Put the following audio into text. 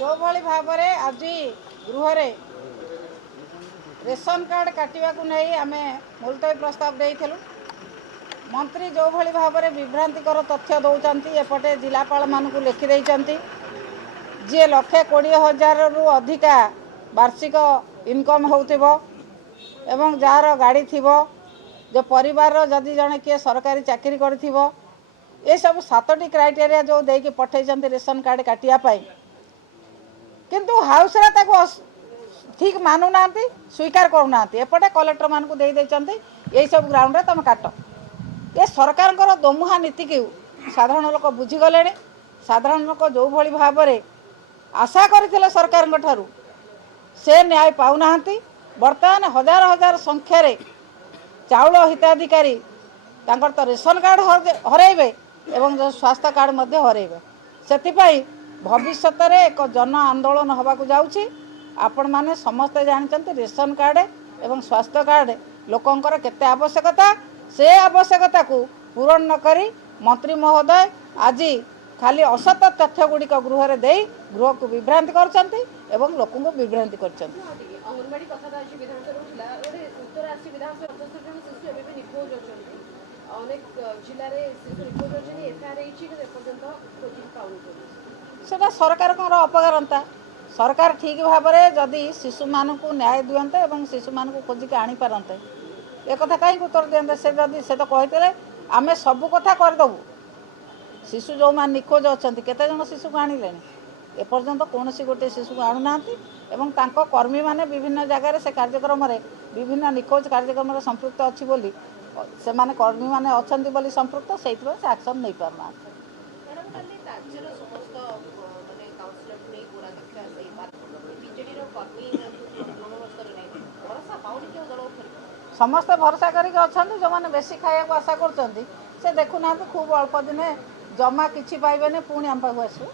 जो भली भाव में आज गृह रेशन कार्ड काटा को नहीं आम मुलतवी प्रस्ताव देलु। मंत्री जो भली भाव में विभ्रांतिकर तथ्य दौरान एपटे जिलापाल मानक लिखिदे जी 1,20,000 रु अधिका वार्षिक इनकम होउथिबो एवं जार गाड़ी थिबो जो परिवार जदि जड़े किए सरकारी चाकरी करिथिबो ये सब 7टी क्राइटेरिया जो देकी पठेइछन्ति रेशन कार्ड काटिया किंतु हाउस रे ताको ठीक मानु नांती स्वीकार करू नांती एपटे कलेक्टर मान को दे देइछन्ति यही सब ग्राउंड रे तुम काट ये सरकार दोमुहा नीति की साधारण लोक बुझीगले। साधारण लोक जो भली भाव में आशा करथिले सरकार ठारू से न्याय पाउना बर्तमान हजार हजार संख्यार चाउल हिताधिकारी तांकर तो रेशन कार्ड हरइबे एवं जो स्वास्थ्य कार्ड मध्य हरइबे से भविष्य में एक जन आंदोलन होबाकू जाउछि। आपण माने समस्ते जानते रेशन कार्ड एवं स्वास्थ्य कार्ड लोकंकर केते आवश्यकता से आवश्यकता को पूरण न करी मंत्री महोदय आज खाली असत तथ्य गुड़िक गृह दे गृह को विभ्रांति करछन्ति एवं लोक को विभ्रांति करछन्ति। सेटा सरकार अपकारता सरकार ठीक भाव में जदि शिशु मान को न्याय दियंते एवं शिशु मान को खोजिक आनी पारंते एक कथा कहीं उत्तर दियंते से जदि से तो कहते आमे सब कथा करदेबू शिशु जो मान निखोज अच्छा केते जन शिशु को आनिले एपर्यंत कौन गोटे शिशु को आणुना एवं तांको कर्मी माने विभिन्न जगार से कार्यक्रम विभिन्न निखोज कार्यक्रम संपृक्त अच्छी बोली से माने कर्मी माने अछंती बोली संपृक्त से एक्शन नहीं पारना। समस्त भरोसा करके अच्छा जो मैंने बेसी खाया आशा कर देखुना खूब अल्प दिने जमा किछि पाइबे पुणी आम पाखु आसो।